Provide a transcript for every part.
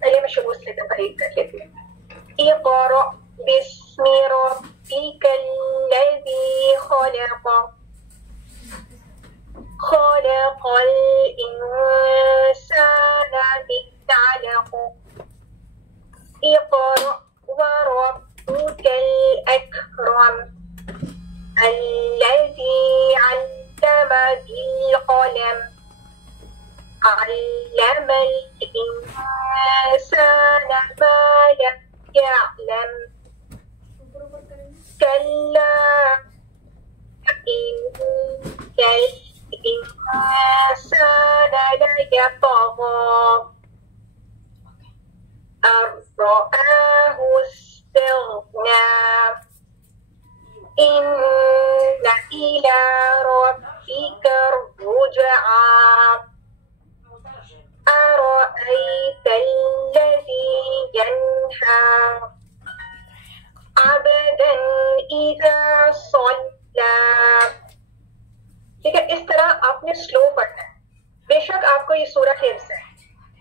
पहले मैं शुरू से तकरीर कर लेती हूँ. इक़रा बिस्मि रब्बिकल्लज़ी खलक़ खलक़ल इंसान मिन अलक़ इक़रा वरब्बुकल अकरम अल्लज़ी अल्लम बिल क़लम अल्लमल इंसान मा लम यअलम कल्ला इन्नल इंसान लयतग़ा अर्रआहु इस्तग़ना इन्न इला रब्बिका रुजआ अरअयतल्लज़ी यन्हा अबदन इज़ा सल्ला. ठीक है, इस तरह आपने स्लो पढ़ना है. बेशक आपको ये सूरह हिफ्ज़ है,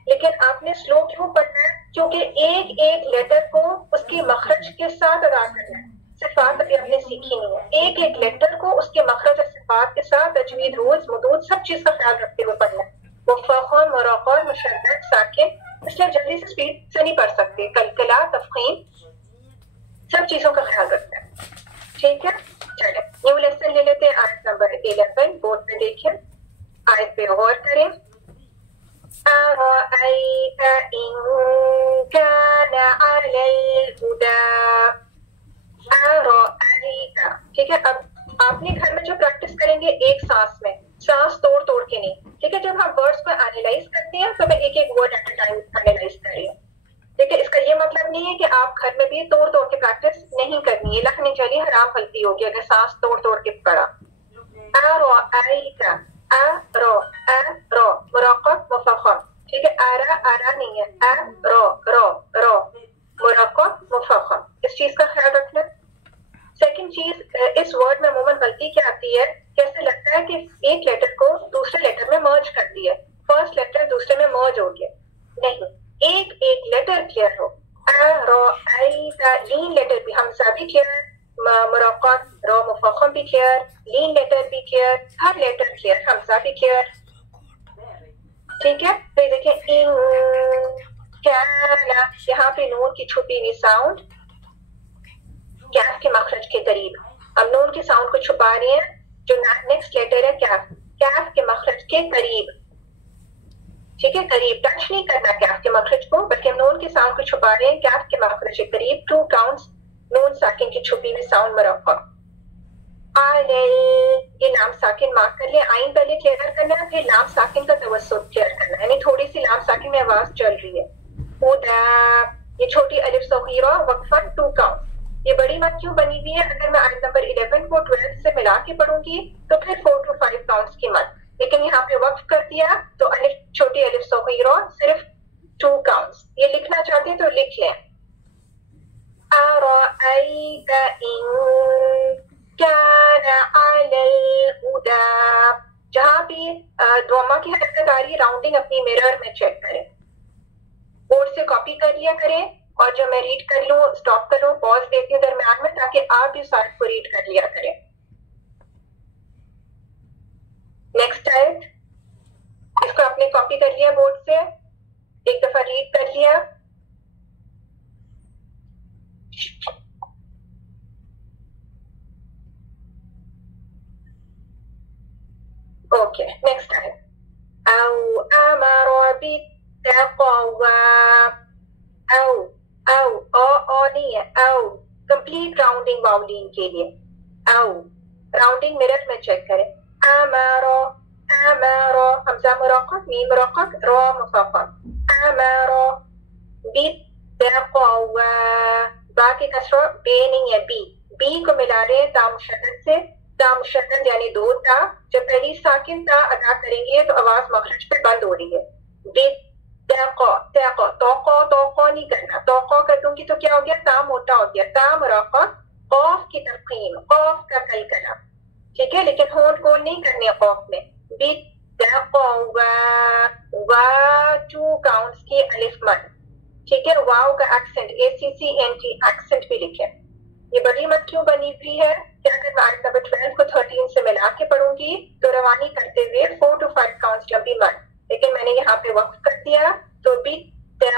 लेकिन आपने स्लो क्यों पढ़ना है? क्योंकि एक एक लेटर को उसके मखरज के साथ अदा करना है. सिफात अभी आपने सीखी नहीं है. एक एक लेटर को उसके मखरज और सिफात के साथ तजवीद, रूज, मदूद सब चीज का ख्याल रखते हुए पढ़ना है. मुफ़ख़म, मुरक़क़, मुशद्दद, साकिन, इसलिए जल्दी से स्पीड से नहीं पढ़ सकते. कलकला, तफ़ख़ीम, सब चीजों का ख्याल रखना है. ठीक है, चले न्यू लेसन ले लेते हैं. आयत नंबर 11 बोर्ड में देखिए, आयत पे गौर करें. अरअयत इन कान अलल हुदा अरअयत. ठीक है, अब आपने घर में जो प्रैक्टिस करेंगे एक सांस में, सांस तोड़ तोड़ के नहीं. ठीक है, जब हम वर्ड्स को एनालाइज करते हैं तो मैं एक एक word at a time analyse कर रही हूँ. ठीक है, इसका ये मतलब नहीं है कि आप घर में भी तोड़ तोड़ के प्रैक्टिस नहीं करनी है. लखनी चली हराम गलती होगी अगर सांस तोड़ तोड़ के पढ़ा. मुरक़क़ मुफ़ख़म. ठीक है, आरा आरा नहीं है, मुरक़क़ मुफ़ख़म. इस चीज का ख्याल रखना. सेकंड चीज, इस वर्ड में अमूमन गलती क्या आती है, कैसे लगता है कि एक लेटर को दूसरे लेटर में मर्ज कर दिया, फर्स्ट लेटर दूसरे में मर्ज हो गया. नहीं, एक एक लेटर क्लियर हो. लीन लेटर भी, हमज़ा भी क्लियर, मुरक़क़ रो मुफ़ख़म भी क्लियर, लीन लेटर भी क्लियर, हर लेटर क्लियर, हमज़ा भी क्लियर. ठीक है, तो देखिए इन काना, यहाँ पे नून की छुपी हुई साउंड कैफ के मखरज के करीब. हम नून के साउंड को छुपा रहे हैं. जो नेक्स्ट लेटर है कैफ, कैफ के मखरज के करीब. ठीक है, करीब, टच नहीं करना कैफ के मखरज को, बल्कि हम नून के साउंड को छुपा रहे हैं कैफ के मखरज के करीब. 2 काउंट्स नून साकिन की छुपी हुई साउंड मुरक़क़. ये लाम साकिन मार्क कर लिया. आइन पहले क्लियर करना है, फिर लाम साकिन का तवस्सुत क्लियर करना है, यानी थोड़ी सी लाम साकिन में आवाज चल रही है. हुदा, ये छोटी अलिफ सग़ीरा वक्फा 2 काउंट. ये बड़ी मत क्यों बनी हुई है? अगर मैं आयत नंबर 11 को 12 से मिला के पढ़ूंगी तो फिर 4 to 5 काउंट्स की मत, लेकिन यहाँ पे वक्फ कर दिया तो अलिफ, छोटी अलिफ सग़ीरा सिर्फ 2 काउंट्स. ये लिखना चाहते हैं तो लिख लें. अरअयत इन कान अलल हुदा. जहाँ भी द्वमा की हरकत आ रही है, राउंडिंग अपनी मिरर में चेक करें. बोर्ड से कॉपी कर लिया करें, और जब मैं रीड कर लूं स्टॉप कर लूं, पॉज देती हूँ दरम्यान में, ताकि आप भी साथ को रीड कर लिया करें. नेक्स्ट आयत, इसको आपने कॉपी कर लिया बोर्ड से, एक दफा रीड कर लिया. ओके, नेक्स्ट आयत. औ अमर बित्तक़वा. औ नहीं है, औ कंप्लीट राउंडिंग वाउलिन के लिए. औ राउंडिंग मिरर में चेक करें. अमरो हमज़ा मुरक़क़, मीम मुरक़क़, रो मुफ़ख़म. अमरो बित्तक़वा. बा के कसरा, बे नहीं है, बी को मिला रहे हैं ता मुशद्दद से. ता मुशद्दद यानी 2 ता. जब पहली साकिन ता अदा करेंगे तो आवाज मखरज पे बंद हो रही है. तोको नहीं करना. तोको कर दूंगी तो क्या हो गया, ता मोटा हो गया. ता मुरक़क़ कौफ की तफखीम, कौफ का कलकला, ठीक है, लेकिन होंठ गोल नहीं करने कौफ में। टू काउंट्स की अलिफ मद, ठीक है, वाव का एक्सेंट ACCENT एक्सेंट भी लिखे। ये बड़ी मत क्यों बनी हुई है कि अगर मैं आयत नंबर 12 को 13 से मिला के पढ़ूंगी तो रवानी करते हुए 4 to 5 काउंट्स लंबी मत, लेकिन मैंने यहाँ पे वक्फ कर दिया तो भी ये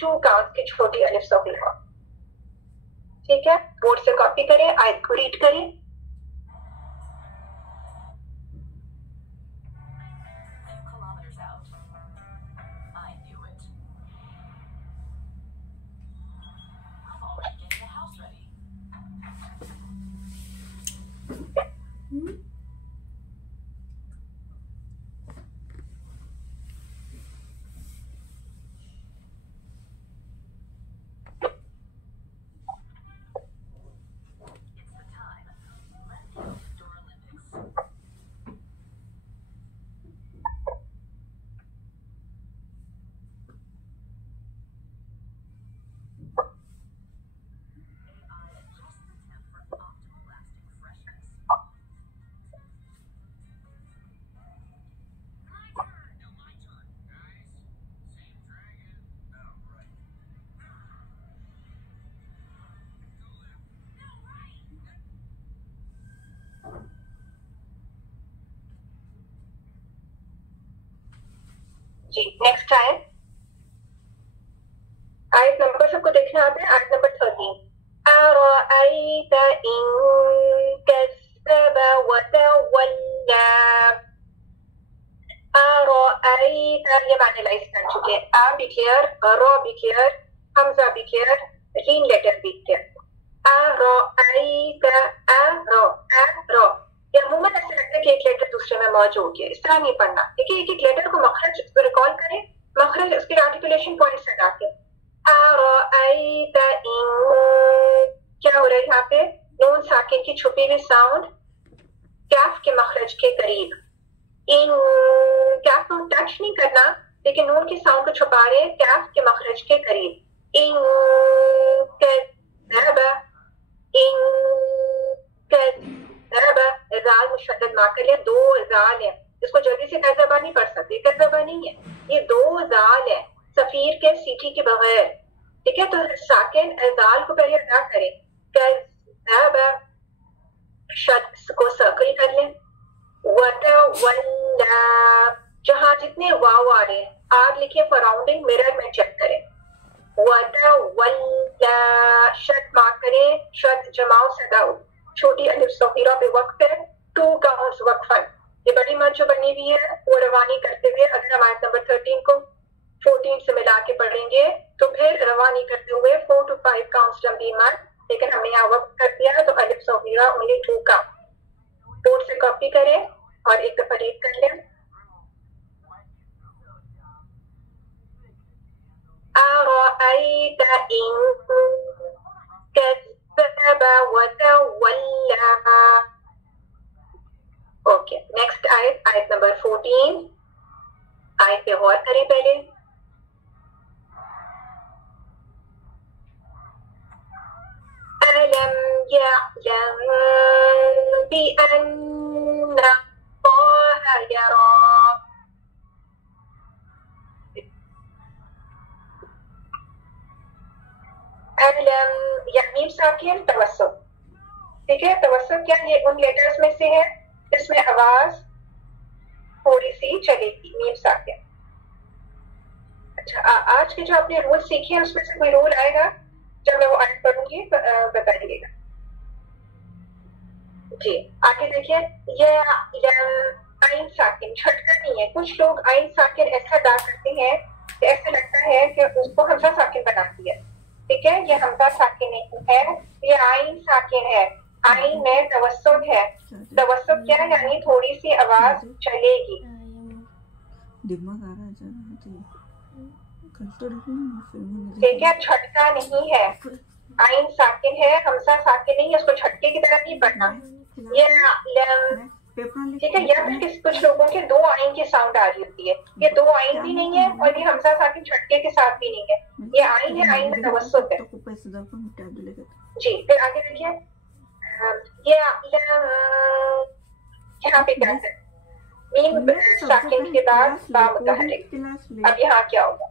टू काउंट्स की छोटी अलिफ सगीरा, ठीक है। बोर्ड से कॉपी करें, आयत को रीड करें। जी नेक्स्ट आयत नंबर सबको देखना आता है, आयत नंबर 13। अरअयत इन कज़्ज़ब वतवल्ला। अरअयत ये मैंने लाइज कर चुके हैं। आ भी क्लियर, रा भी क्लियर, हमजा भी क्लियर, रीन लेटर भी क्लियर। अरअयत अरा ये अमूमन ऐसे लगता है कि एक लेटर दूसरे में मौज हो गया, इस तरह नहीं पढ़ना, ठीक है। एक एक लेटर को मखरज रिकॉल करें, मखरज उसके आर्टिकुलेशन पॉइंट्स लगा के। क्या हो रहा है यहाँ पे, नून साकिन की छुपी हुई साउंड कैफ के मखरज के करीब, इन कैफ को टच नहीं करना, लेकिन नून की साउंड को छुपा रहे हैं कैफ के मखरज के करीब। इन जाल मुशद्दद मा कर लिया, दो जाल है, इसको जल्दी से कज़्ज़बा नहीं पढ़ सकते, कज़्ज़बा नहीं है, ये दो जाल है सफीर के सीटी के बगैर, ठीक है। तो साकिन जाल को पहले अदा करें, कज़्ज़बा शद को सर्कल कर लें, वतवल्ला जहां जितने वाव आ रहे हैं आग लिखिए फराउंडिंग मिरर में चेक करें। वतवल्ला शद मार्क करें, शद जमाओ सदाओ, छोटी अलिफ सगीरा पे वक्फ है, 2 काउंट्स वक्फन। ये बड़ी मत जो बनी हुई है वो रवानी करते हुए अगर हम आयत नंबर 13 को 14 से मिला के पढ़ेंगे तो फिर रवानी करते हुए 4 to 5 काउंट्स लंबी मत, लेकिन हमने यहाँ वक्फ कर दिया तो अलिफ सगीरा ओनली 2 काउंट। बोर्ड से कॉपी करें और एक दफा रीड कर लें। अरअयत इन कज़्ज़ब वतवल्ला। ओके नेक्स्ट आयत, आयत नंबर 14। आयत पे गौर करें पहले। अलम यअलम बिअन्ना अल्लाह यरा। अलम या मीम साकिन तवस्सुत, ठीक है। तवस्सुत क्या, ये उन लेटर्स में से है जिसमें आवाज थोड़ी सी चलेगी, मीम साकिन। अच्छा आज के जो आपने रूल सीखे हैं उसमें से कोई रूल आएगा जब मैं वो आयत पढ़ूंगी बताइएगा जी। आगे देखिए, ये आइन साकिन झटका नहीं है, कुछ लोग आइन साकिन ऐसा अदा करते हैं कि ऐसा लगता है कि उसको हमजा साकिन बनाती है, ठीक है। ये हमजा साकिन नहीं है, ये आइन साकिन है। आइन में तवस्सुत है, तवस्सुत क्या है, यानी थोड़ी सी आवाज चलेगी। ठीक है, झटका नहीं है, आइन साकिन है, हमजा साकिन नहीं है, उसको झटके की तरह नहीं पढ़ना। ये ठीक है, या फिर कुछ लोगों के दो आइन की साउंड आ रही होती है, ये दो आइन भी नहीं है और ये हमजा साकिन झटके के साथ भी नहीं है, ये आइन है, आइन में तवस्सुत है। जी फिर आगे देखिए, ये यहाँ पे क्या है, मीम साकिन के बाद बा मुतहरिक। अब यहाँ क्या होगा,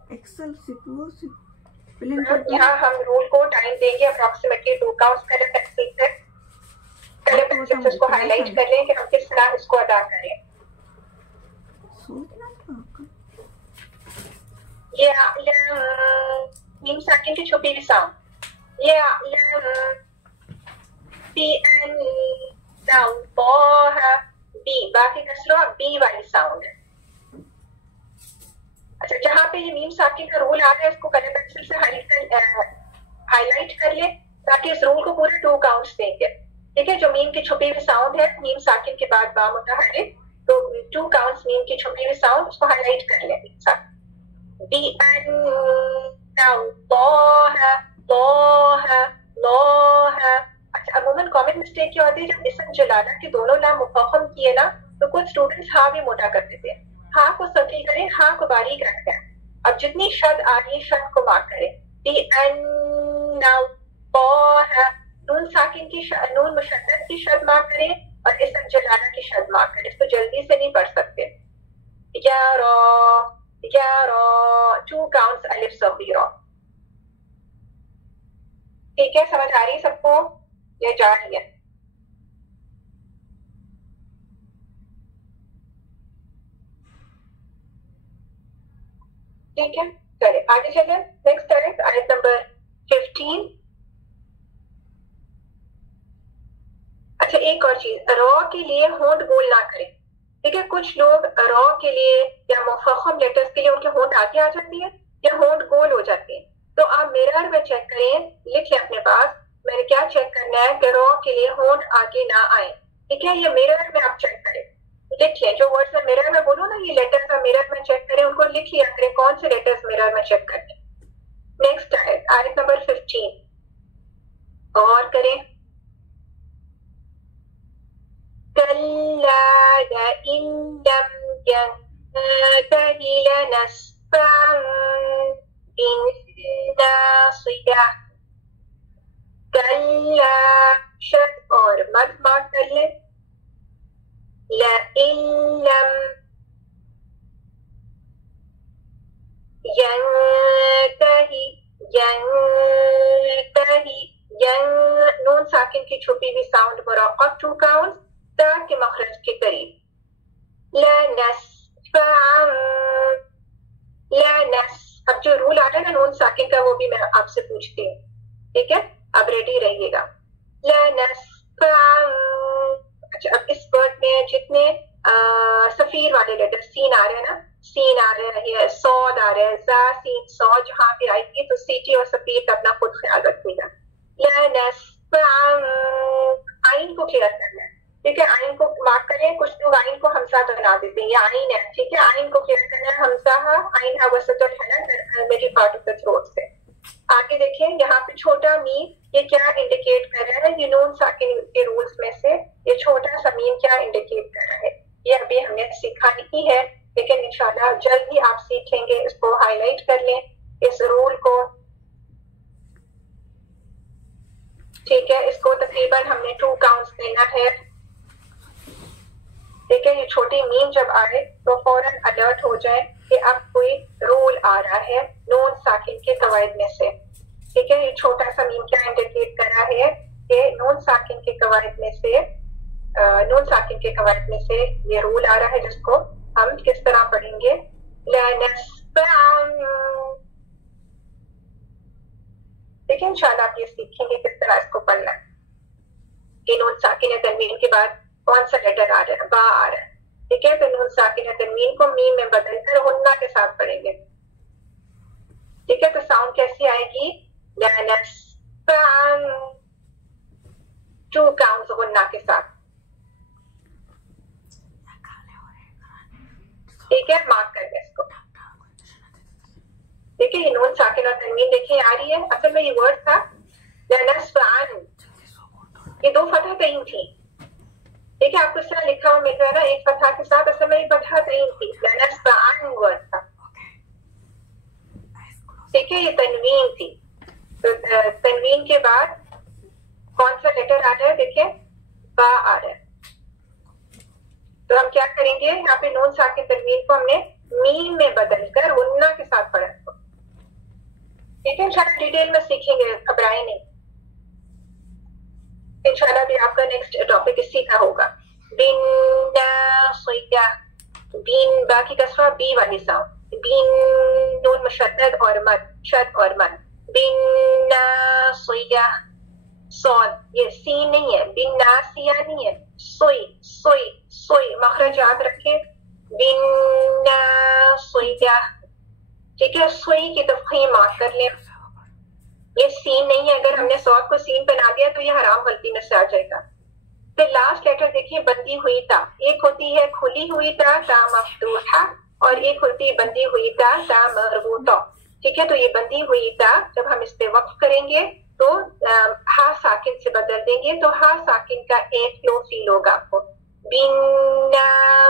यहाँ हम रूल को टाइम देंगे अप्रोक्सीमेटली 2 काउंट्स। पहले पेंसिल से उसको हाईलाइट कर लें कि हम किस तरह इसको अदा करें। ये मीम साकिन की छुपी हुई साउंड, ये बी, बाकी कसरा बी वाली साउंड है। अच्छा, जहाँ पे ये मीम साकिन का रूल आ रहा है इसको कलर पेंसिल से हाईलाइट कर ले ताकि इस रूल को पूरे 2 काउंट्स देंगे। ठीक है, जो मीम की छुपी हुई साउंड है मीम साकिन के बाद बा मुतहरिक, तो 2 काउंट्स मीम की छुपी हुई साउंड, उसको हाईलाइट कर ले साथ। अच्छा, अमूमन कॉमन मिस्टेक क्या होती है, जब इसम जलाला के दोनों लाम मुफख्खम किए ना तो कुछ स्टूडेंट्स हा भी मोटा कर देते हैं। हा को सर्किल करें, हा को बारीक रखते हैं। अब जितनी शद आ रही है शद को मार्क करें, नून साकिन की नून मुशद्दद की शद मार्क करें और इसम जलाला की शद मार्क करें। इसको जल्दी से नहीं पढ़ सकते। 2 काउंट्स अलिफ सगीरा। ठीक है, समझ आ रही है सबको, ये जा रही है। ठीक है, चले आगे चले। नेक्स्ट है आयत नंबर 15। अच्छा, एक और चीज, रॉ के लिए होंठ गोल ना करें। ठीक है, कुछ लोग रॉ के लिए या मुफख्खम लेटर्स के लिए उनके होंठ आगे आ जाती है या होंठ गोल हो जाते हैं। तो आप मिरर में चेक करें, लिख लें अपने पास, मैंने क्या चेक करना है कि रॉ के लिए होंठ आगे ना आए। ठीक है, ये मिरर में आप चेक करें, लिख लें। जो वर्ड्स मैं मिरर में बोलूँ ना, ये लेटर्स आप मिरर में चेक करें, उनको लिख लिया करें कौन से लेटर्स मिरर में चेक करने। नेक्स्ट आयत नंबर 15 और करें, कल्ला लइन लम यंतहि लनस्फअन बिन्नासिया। कल्ला शद और मद मार्क कर ले, लइन लम यंतहि नून साकिन की छुपी हुई साउंड मुरक्कब 2 काउंट्स के मखरज के करीब। अब जो रूल आ रहा है ना नून साकिन का, वो भी मैं आपसे पूछती हूँ। ठीक है, अब रेडी रहिएगा। अच्छा, अब इस वर्ड में जितने सफीर वाले लेटर सीन आ रहे हैं ना, सीन आ रहे हैं, सौद आ रहे हैं, जा सीन सौ, जहां भी आएगी तो सीटी और सफीर का अपना खुद ख्याल रखिएगा। आइन को क्लियर करना है। ठीक है, आइन को मार्क करें। कुछ लोग आइन को हमसा बना देते हैं, ये आइन है। ठीक है, आइन को क्लियर करना है, हमसा आइन है वसतुल हलक middle part of the throat से। आगे देखें, यहाँ पे छोटा मीम, ये क्या इंडिकेट कर रहा है, ये नून साकिन के रूल्स में से ये छोटा सा मीम क्या इंडिकेट कर रहा है, ये अभी हमने सीखा नहीं है, लेकिन इंशाल्लाह जल्द ही आप सीखेंगे। इसको हाईलाइट कर लें, इस रूल को। ठीक है, इसको तकरीबन हमने 2 काउंट्स देना है। ठीक है, ये छोटी मीम जब आए तो फौरन अलर्ट हो जाए कि अब कोई रूल आ रहा है नून साकिन के कवायद में से। ठीक है, ये छोटा सा मीम क्या इंडिकेट कर रहा है कि नून साकिन के कवायद में से ये रूल आ रहा है, जिसको हम किस तरह पढ़ेंगे। देखिए, इंशाल्लाह आप ये सीखेंगे किस तरह इसको पढ़ना है कि नून साकिन या तनवीन के बाद कौन सा लेटर आ रहा है, बा आ रहा है। ठीक है, तो नून साकिन या तनवीन को मीम में बदलकर हुन्ना के साथ पढ़ेंगे। ठीक है, तो साउंड कैसी आएगी, 2 काउंट्स हुन्ना के साथ। ठीक है, मार्क कर लें इसको। देखिए, ये नून साकिन और तनवीन देखिए आ रही है। असल में ये वर्ड था लनस्फअन, ये 2 फतह तईन थी। ठीक है, आपको इस तरह लिखा हुआ मिल रहा है ना, एक फतह के साथ, असल में फतह तईन थी, लनस्फअन वर्ड था। ठीक है, ये तनवीन थी, तो तनवीन के बाद लेटर आ रहा है, देखिए बा आ रहा है। तो हम क्या करेंगे, यहाँ पे नून साकिन तनवीन को हमने मीम में बदलकर गुन्ना के साथ पढ़ा। ठीक है, इंशाल्लाह डिटेल में सीखेंगे, घबराए नहीं। इंशाल्लाह भी आपका नेक्स्ट टॉपिक इसी का होगा। बिन नासिया, बिन बा की कसरा बी वाली साउंड, बिन नून मुशद्दद और मद, शद और मद, बिन नासिया सौद, ये सीन नहीं है, बिन नासिया नहीं है, सोई सोई सोई, मखरज याद रखें, बिन नासिया। ठीक है, सोई की तफखीम माफ कर लें, ये सीन नहीं है, अगर हमने सौद को सीन बना दिया तो ये हराम गलती में से आ जाएगा। फिर लास्ट लेटर देखिए, बंदी हुई ता, एक होती है खुली हुई ता मफ्तूहा, और एक होती है बंदी हुई ता मरबूता। ठीक है, तो ये बंदी हुई ता जब हम इस पे वक्फ करेंगे तो हा साकिन से बदल देंगे, तो हा साकिन का एक फ्लो फील होगा आपको, बिन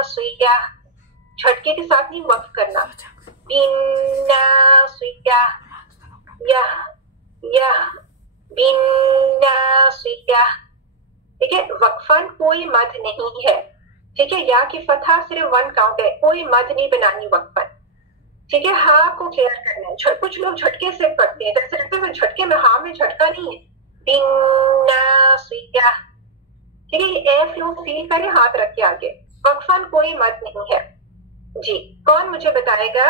सुइया, झटके के साथ नहीं वक्फ करना, बिन सुइया या बिन सुइया। ठीक है, वक्फन कोई मद नहीं है। ठीक है, या की फतहा सिर्फ 1 काउंट है, कोई मद नहीं बनानी वक्फन। ठीक है, हा को क्लियर करना है। कुछ लोग झटके से पढ़ते हैं, जैसे लगता है झटके में, हा में झटका नहीं है, बिन सुइया। ठीक है, ये ए फ्लो फील करें, हाथ रख के आगे, वक्फन कोई मद नहीं है। जी, कौन मुझे बताएगा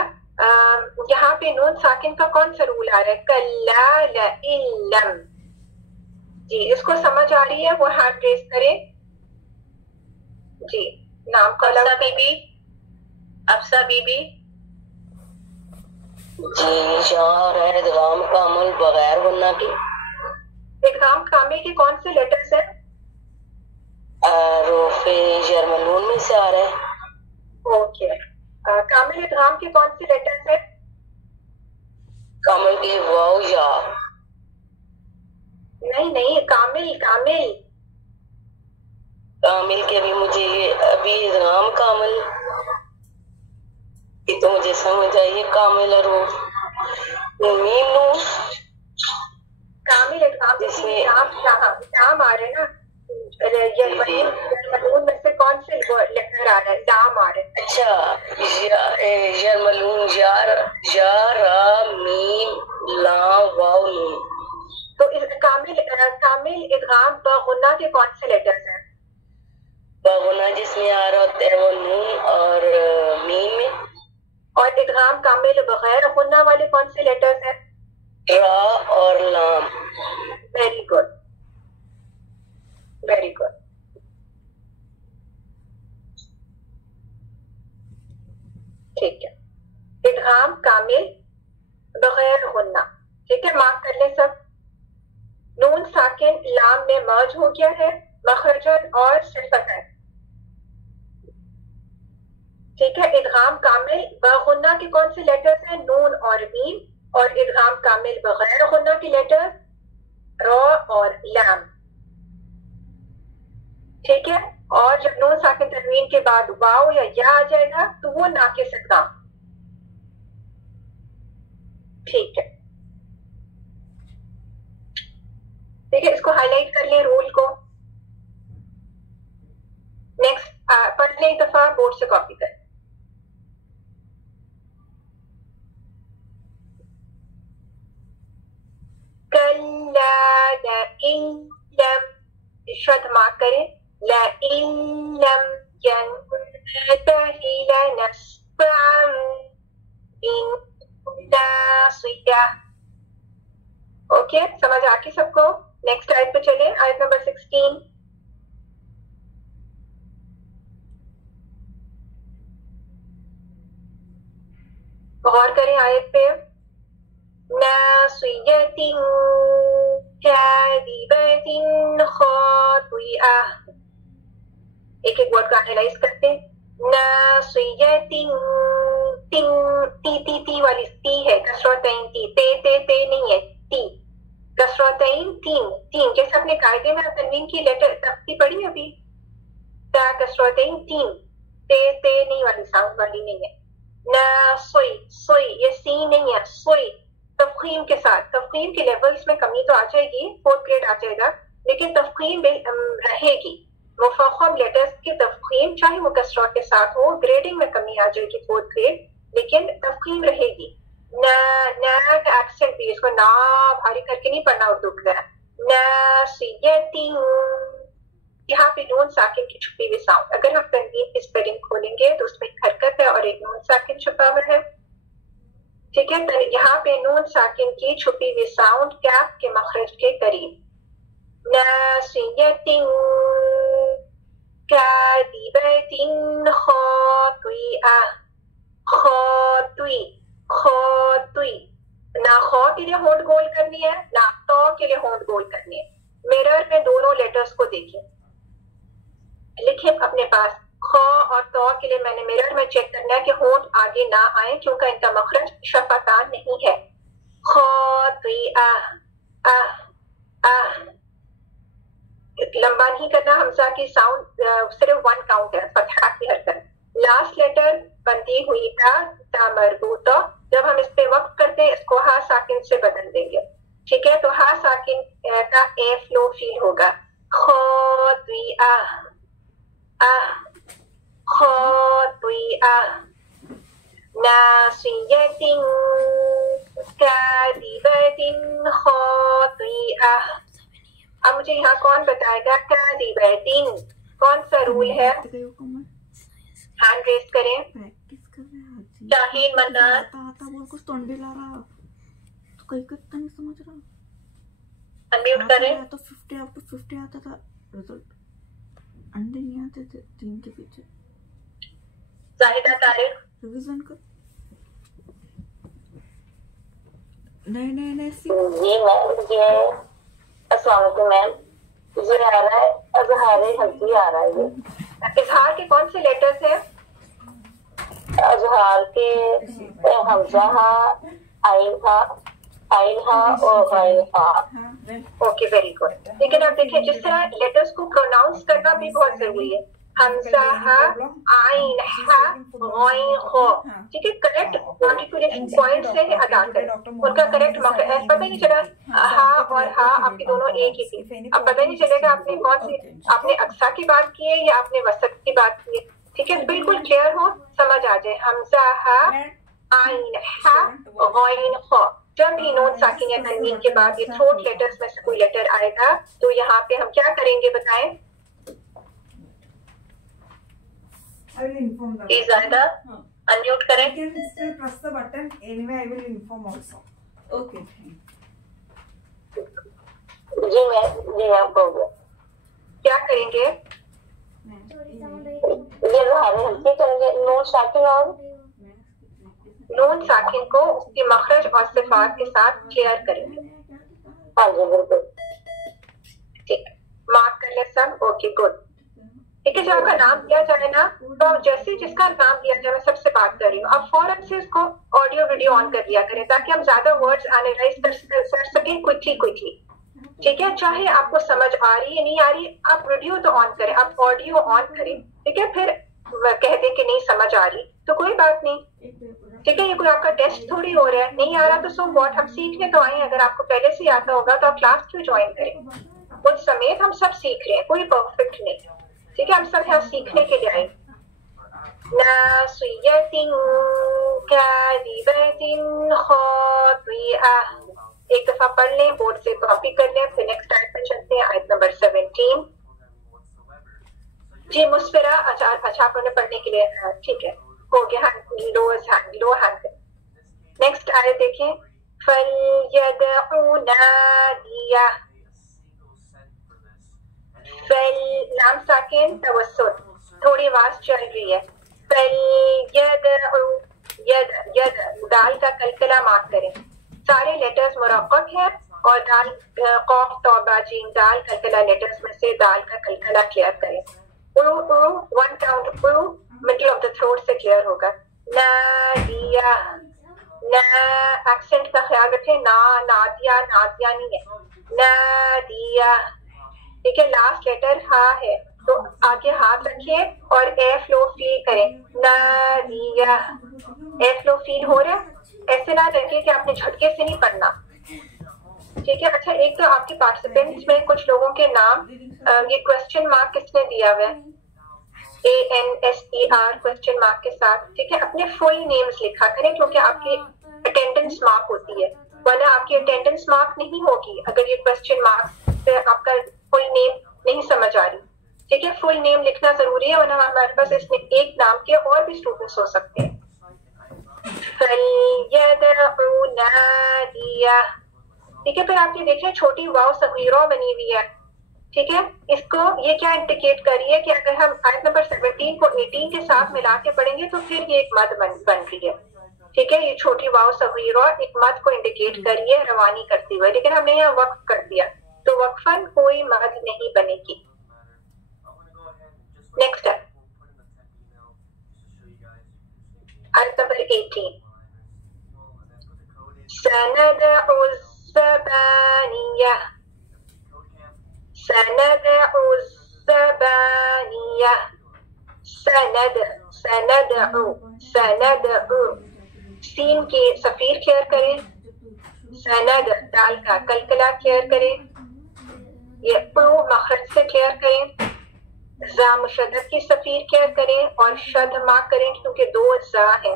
यहाँ पे नून साकिन का कौन सा रूल आ रहा है, कल्ला लइल्लम। जी, इसको समझ आ रही है वो हैंड रेस करे। जी, नाम अफसा बीबी, अफसा बीबी। जी, इदगाम कामिल बगैर गुन्ना की। इदगाम कामिल के कौन से लेटर्स हैं? रूफे जर्मनून में से आ रहे हैं। ओके, कामिल इदगाम के कौन से लेटर्स हैं? कामिल के वाव या नहीं, कामिल कामिल कामिल के भी मुझे अभी इदगाम कामिल ये तो मुझे समझ आई, कामिल रूफ मीम नून कामिल इदगाम जिसमें नाम आ रहे हैं ना, यरमलून में से कौन से लेटर आ रहा है, नाम आ रहे हैं। अच्छा, यरमलून या रा मीम लाम वाव नून। तो इस कामिल इदगाम बगुन्ना के कौन से लेटर्स हैं? बगुन्ना जिसमें आ रहा होता है वो नून और मीम में। और इदगाम कामिल बगैर गुन्ना वाले कौन से लेटर्स हैं? रा और लाम। Very good, very good. ठीक है, इदगाम कामिल बगैर गुन्ना। ठीक है, मार्क कर ले सब। नून साकिन लाम में मर्ज हो गया है, मखरजन और सिफतन। ठीक है, इदगाम कामिल बगुन्ना के कौन से लेटर्स हैं, नून और मीम, और इदगाम कामिल बगैर गुन्ना के लेटर्स रा और लाम। ठीक है, और जब नून साकिन तनवीन के बाद वाव या आ जाएगा तो वो नाकिस इदगाम। ठीक है, ठीक है, इसको हाईलाइट कर ले रूल को। नेक्स्ट पढ़ ले एक दफा, बोर्ड से कॉपी कर। कल्ला लइल्लम, शद मार्क करें, लइल्लम यंतही लनस्फअन बिन्नासिया। ओके, समझ आ गई सबको? नेक्स्ट आयत पे चले, आयत नंबर 16। गौर करें आयत पे, नासियतिन कादिबतिन खातिआ। एक एक वर्ड का एनालाइज करते हैं। नासियतिन, तिन ती वाली ती है, कसरतैन ती, ते नहीं है, ती कसरतैन तीन, जैसे अपने कायदे में तनवीन की लेटर तख्ती पढ़ी अभी, ता कसरतैन तीन, ते नहीं वाली, साउंड वाली नहीं है। ना सोई, ये सी नहीं है, सोई तफखीम के साथ। तफखीम के लेवल्स में कमी तो आ जाएगी, 4th ग्रेड आ जाएगा, लेकिन तफखीम रहेगी। मुफख्खम लेटर्स की तफखीम चाहे वो कसरा के साथ हो, ग्रेडिंग में कमी आ जाएगी 4th ग्रेड, लेकिन तफखीम रहेगी। ना ना का एक्सेंट भी, इसको ना भारी करके नहीं पढ़ना उर्दू का। नासियतिन, यहाँ पे नून साकिन की छुपी हुई साउंड, अगर हम तनवीन की स्पेलिंग खोलेंगे तो उसमें एक हरकत है और एक नून साकिन छुपा हुआ है। ठीक है, तो यहाँ पे नून साकिन की छुपी हुई साउंड कैफ के मखरज के करीब। नासियतिन कादिबतिन खातिआ, खातुई, खातुई, ना खौ के लिए होंठ गोल करनी है, ना तो के लिए होंठ गोल करनी है। मिरर में दोनों लेटर्स को देखिए, लिखे अपने पास। खौ और तो के लिए मैंने मिरर में चेक करना है कि होंठ आगे ना आए, क्योंकि इनका मखरज शफातान नहीं है। खातिआ, लंबा नहीं करना, हमजा की साउंड सिर्फ 1 काउंट है, फतहा की हरकत। लास्ट लेटर बंदी हुई था मरबूता, जब हम इस पे वक्त करते हैं इसको हा साकिन से बदल देंगे। ठीक है, तो हा साकिन का ए फ्लो फील होगा। खातिआ, खातिआ, नासियतिन कादिबतिन खातिआ। अब मुझे यहाँ कौन बताएगा कादिबतिन कौन सा रूल है? हैंड रेस करें। शाहीन मन्नान, आता बोल कुछ तोंडी ला रहा तो कहीं कितना नहीं समझ रहा। अनम्यूट करें। तो 50 आउट ऑफ 50 आता था रिजल्ट, अंडे नहीं आते थे 3 के पीछे। जाहिदा तारिक, रिवीजन कर। नहीं जी मैम, ये अस्सलाम वालेकुम मैम, ये आ रहा है अजहार हल्की आ रहा है। ये इजहार के कौन से लेटर्स हैं? अजहार के हमजा हा, आइन हा, आइन हा और गैन हा। Okay, very good. लेकिन आप देखिए जिस तरह लेटर्स को प्रोनाउंस करना भी बहुत जरूरी है। हमजा हा, आइन हा, गैन हा। ठीक है, करेक्ट आर्टिकुलेशन पॉइंट से अदा करें, उनका करेक्ट मखरज। पता ही नहीं चला हा और हा आपकी दोनों एक ही थी, अब पता ही नहीं चलेगा आपने कौन सी, आपने अक्सा की बात की है या आपने वसत की बात की है। ठीक है, बिल्कुल क्लियर हो, समझ आ जाए। हमजा हा, आइन हा, गैन हा। जब भी नून साकिन या तनवीन के बाद ये थ्रोट लेटर्स में से कोई लेटर आएगा तो यहाँ पे हम क्या करेंगे बताएं? जायदा अनम्यूट करें। press the button anyway, I will inform also. Okay. जी मैम क्या करेंगे? ये हरे हल्के करेंगे, नून साकिन और नून साकिन को उसके मखरज और सिफात के साथ क्लियर करेंगे। हाँ जी बिल्कुल ठीक, मार्क कर ले सब। Okay good. ठीक है, जब आपका नाम दिया जाए ना तो जैसे जिसका नाम दिया जाए, मैं सबसे बात कर रही हूँ, आप फौरन से इसको ऑडियो वीडियो ऑन कर दिया करें ताकि हम ज्यादा वर्ड्स एनालाइज कर सकें क्विकली। ठीक है, चाहे आपको समझ आ रही है नहीं आ रही, आप वीडियो तो ऑन करें, आप ऑडियो ऑन करें। ठीक है, फिर कह दें कि नहीं समझ आ रही तो कोई बात नहीं। ठीक है, ये कोई आपका टेस्ट थोड़ी हो रहा है, नहीं आ रहा तो सो व्हाट, हम सीखने तो आए। अगर आपको पहले से आता होगा तो आप क्लास क्यों ज्वाइन करें? मुझ समेत हम सब सीख रहे हैं, कोई परफेक्ट नहीं। ठीक है, हम सब यहाँ सीखने के लिए आए। नासियतिन कादिबतिन खातिआ, एक दफा पढ़ लें, बोर्ड से कॉपी कर लें, फिर नेक्स्ट आयत पे चलते हैं, आयत नंबर 17। जी मुस्फिरा, अच्छा आप लोगों ने पढ़ने के लिए ठीक है, हो गया। लो हैंड। नेक्स्ट आयत देखें, फलयदउ नादिया, फल लाम साकिन तवस्सुत, थोड़ी आवाज चल रही है। फलयदउ, यद दाल का कलकला मार्क करें। सारे लेटर्स मुरक्कब है और दाल कौफ तौबा जीम दाल कलकला लेटर्स में से दाल का कलकला क्लियर करें। One count middle of the throat से क्लियर होगा। नादिया, ना एक्सेंट का ख्याल रखें, ना नादिया, नादिया नहीं है, नादिया। ठीक है, लास्ट लेटर हा है तो आगे हाथ रखिए और ए फ्लो फील करें। नादिया, ए फ्लो फील हो रहा है, ऐसे ना रखिए कि आपने झटके से नहीं पढ़ना। ठीक है। अच्छा, एक तो आपके पार्टिसिपेंट्स में कुछ लोगों के नाम ये क्वेश्चन मार्क किसने दिया हुआ है, ANSER क्वेश्चन मार्क के साथ, ठीक है। अपने फुल नेम्स लिखा करें क्योंकि आपकी अटेंडेंस मार्क होती है, वरना आपकी अटेंडेंस मार्क नहीं होगी अगर ये क्वेश्चन मार्क से आपका फुल नेम नहीं समझ आ रही, ठीक है। फुल नेम लिखना जरूरी है, वरना हमारे पास इसमें एक नाम के और भी स्टूडेंट्स हो सकते हैं। ठीक है। फिर आप ये देखें छोटी वाव सगीरा बनी हुई है, ठीक है। इसको ये क्या इंडिकेट कर रही है कि अगर हम आयत नंबर 17 को 18 के साथ मिला के पढ़ेंगे तो फिर ये एक मद बन रही है, ठीक है। ये छोटी वाव सगीरा एक मद को इंडिकेट कर रही है रवानी करते हुए, लेकिन हमने यहाँ वक्फ कर दिया तो वक्फन कोई मद नहीं बनेगी। नेक्स्ट है आयत नंबर 18, सनदउ ज़बानिया, सनदउ ज़बानिया, सनदउ सीन के सफीर क्लियर करें, सनद दाल का कलकला क्लियर करें, ये मखरज से क्लियर करें, जा मुशद्दद की सफीर क्लियर करें और शद मार्क करें क्योंकि दो जा है।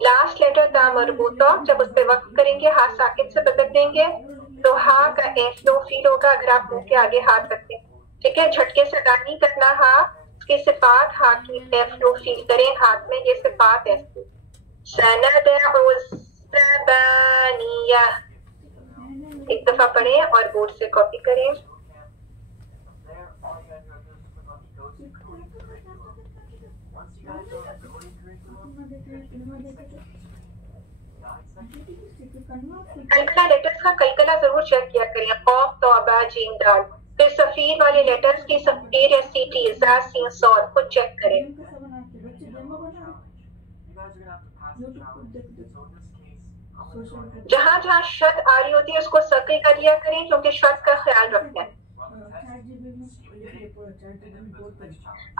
लास्ट लेटर ता मरबूता, जब उस पे वक्त करेंगे हाथ साकित से बदल देंगे तो हा का एफ लो फील होगा अगर आप मुंह के आगे हाथ रखें, ठीक है। झटके से अदा नहीं करना, हा उसकी सिफात हा की एफ लो फील करें हाथ में, ये सिफात है। सनदउ ज़बानिया एक दफा पढ़ें और बोर्ड से कॉपी करें। कलकला लेटर्स का कलकला जरूर चेक किया करें, कॉफ तौबा जीम दाल। फिर सफीर वाले लेटर्स की सफीर या सीटी जा सीन सॉद को चेक करें। जहां जहां शद आ रही होती है उसको सर्कल कर लिया करें क्योंकि शद का ख्याल रखना है।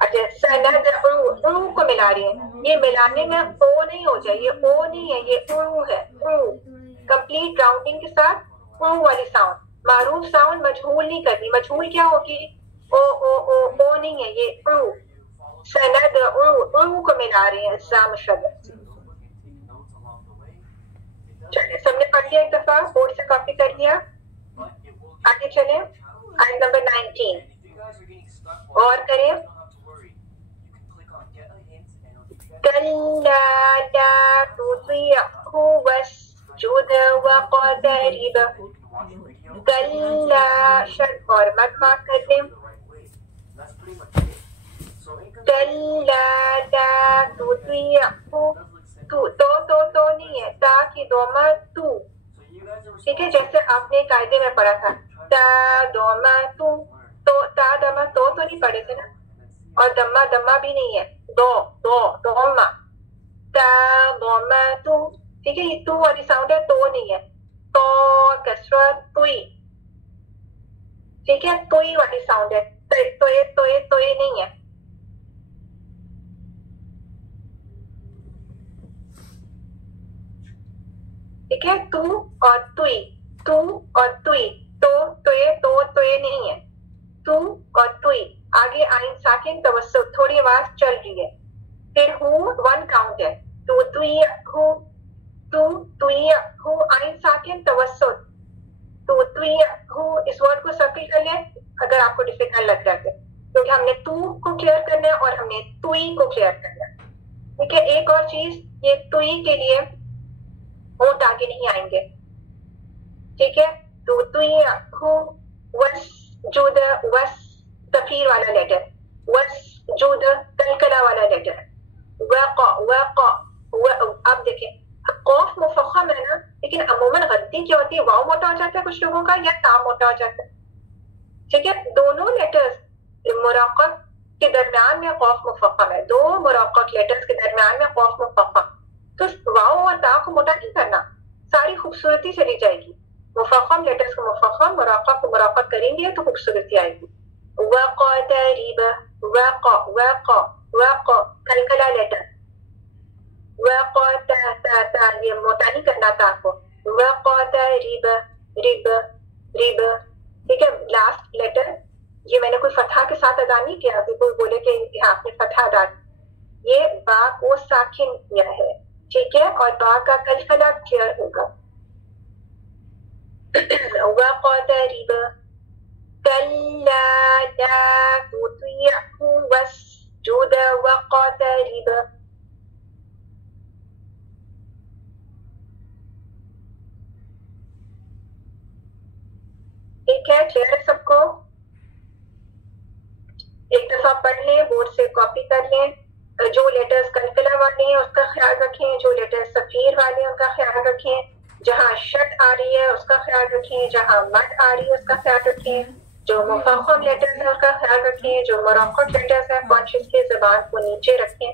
अच्छा, सनदउ को मिला रही है, ये मिलाने में ओ नहीं हो जाए, ये ओ नहीं है, ये उ है। कंप्लीट राउंडिंग के साथ उ वाली साउंड, मारूफ साउंड मजहूल नहीं करनी। मजहूल क्या होगी, ओ ओ ओ ओ नहीं है, ये उ। सनदउ को मिला रही है जाम शब्द। चलिए सबने पढ़ लिया एक दफा, बोर्ड से कॉपी कर लिया, आगे चले आयत नंबर 19 और करें। कल्ला ला तुतिअहु वस्जुद वक़तरिब, कल्ला शद और मद मार्क कर दें। कल्ला ला तुतिअहु, तो नहीं है, ता की दोमा तू, ठीक है। जैसे आपने कायदे में पढ़ा था ता दोमा तू, तो ता दमा तो नहीं पढ़े थे ना, और दम्मा दम्मा भी नहीं है, दो दो दोमा, ता दोमा तू, ठीक है। ये तू वाली साउंड है, तो नहीं है, तो कसरत तुई, ठीक है। तुई वाली साउंड है, तो ये नहीं है। ठीक है, तू और तुई, तू और तुई, तो ये नहीं है, तू और तुई। आगे आइन साकिन तवस्सुत, थोड़ी आवाज चल रही है। फिर हु वन काउंट है, तू तुई हु आइन साकिन तवस्सुत, तू तुई हु। इस वर्ड को सर्कल कर ले अगर आपको डिफिकल्ट लग रहा है, क्योंकि हमने तू को क्लियर करना है और हमने तुई को क्लियर करना है, ठीक है। एक और चीज, ये तुई के लिए होंठ आगे नहीं आएंगे, ठीक है। तो तुइअहु वस्जुद, वस तफीर वाला लेटर, वस्जुद कलकला वाला लेटर, अब देखें कौफ मुफख्खम है ना, लेकिन अमूमन गलती क्या होती है, वाव मोटा हो जाता है कुछ लोगों का या ताम मोटा हो जाता है, ठीक है। दोनों लेटर्स मुरक्कब के दरमियान में कौफ मुफख्खम है, दो मुरक्कब लेटर्स के दरमियान में कौफ मुफख्खम, तो वाव और ता को मोटा नहीं करना, सारी खूबसूरती चली जाएगी। मुफख्खम लेटर्स को मुफख्खम, मुरक्कब को मुरक्कब करेंगे तो खूबसूरती आएगी। वक़तरिब, वक़ कलकला लेटर, वक़त ये मोटा नहीं करना था आपको। वक़तरिब रिब रिब, ठीक है। लास्ट लेटर ये मैंने कोई फतहा के साथ अदा नहीं किया, अभी कोई बोले कि आपने फतहा अदा, ये बा को साकिन किया है, ठीक है, और बा का कलफला क्लियर होगा। वक़तरिब कल्ला ला तुतिअहु वस्जुद वक़तरिब। ठीक है, क्लियर है सबको? एक दफा पढ़ लें, बोर्ड से कॉपी कर लें। जो लेटर्स कलकला वाले हैं उसका ख्याल रखें, जो लेटर्स सफीर वाले हैं उनका ख्याल रखें, जहाँ शट आ रही है उसका ख्याल रखें, जहाँ मद आ रही है उसका ख्याल रखें, जो मुफख्खम लेटर्स है उसका ख्याल रखें, जो मुरक्कब लेटर्स है कॉन्शियसली ज़बान को नीचे रखें,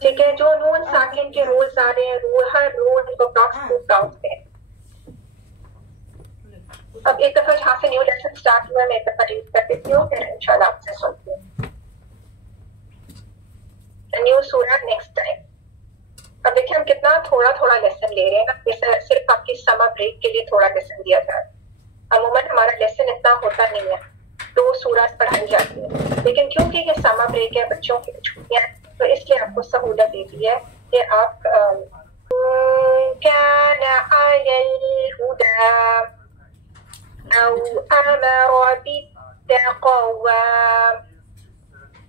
ठीक है। जो नून साकिन के रूल्स आ रहे हैं, हर रूल को काउंट करें। अब एक दफा जहाँ से न्यू लेसन स्टार्ट हुआ, मैं एक दफा रीड कर देती हूँ, फिर इंशाल्लाह आपसे सुनती हूँ। न्यू सूरा नेक्स्ट टाइम। अब देखिए हम कितना थोड़ा थोड़ा लेसन ले रहे हैं ना, सिर्फ आपकी समर ब्रेक के लिए थोड़ा लेसन दिया था। अमूमन हमारा लेसन इतना होता नहीं है, 2 सूरत पढ़ाई जाती है, लेकिन क्योंकि ये समर ब्रेक है, बच्चों की छुट्टियां, तो इसलिए आपको सहूलत दे दी है कि आप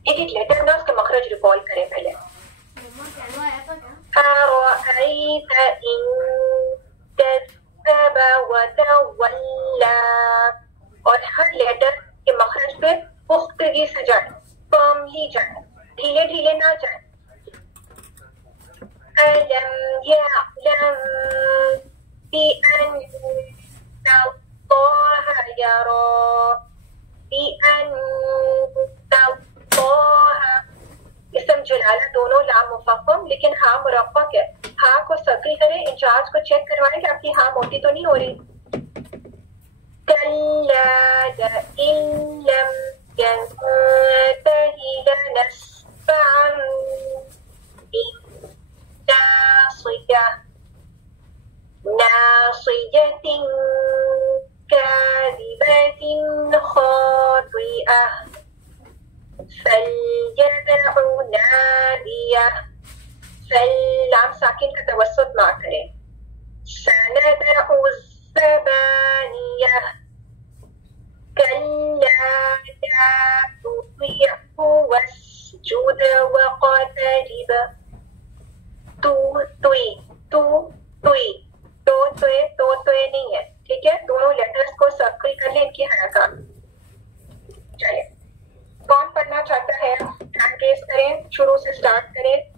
एक एक लेटर ना उसका मखरज रिकॉल करें पहले। अरअयत इन कज़्ज़ब वतवल्ला, और हर लेटर के मखरज पे पुख्तगी से जाए, फर्मली जाए, ढीले ढीले ना जाए। अलम यअलम बिअन्ना अल्लाह यरा बिअन्ना इसम जलाला दोनों लाम मुफख्खम, लेकिन हाँ मुरक्कक है। हाँ को सर्कल करें, इंचार्ज को चेक करवाएं कि आपकी हाँ मोटी तो नहीं हो रही। कल्ला लइन लम यंतहि लनस्फअन बिन्नासियह नासियतिन काज़िबतिन खातिअह फल्यदउ नादियह। लाम साकिन का तवस्सुत ना करें। सनदउ ज़बानियह कल्ला ला तुतिअहु वस्जुद वक़तरिब। तू तुई तू तुई तो नहीं है, ठीक है। दोनों लेटर्स को सर्कल कर लें, इनकी हरकत। चलिए, कौन पढ़ना चाहता है हैंड रेज करें, शुरू से स्टार्ट करें।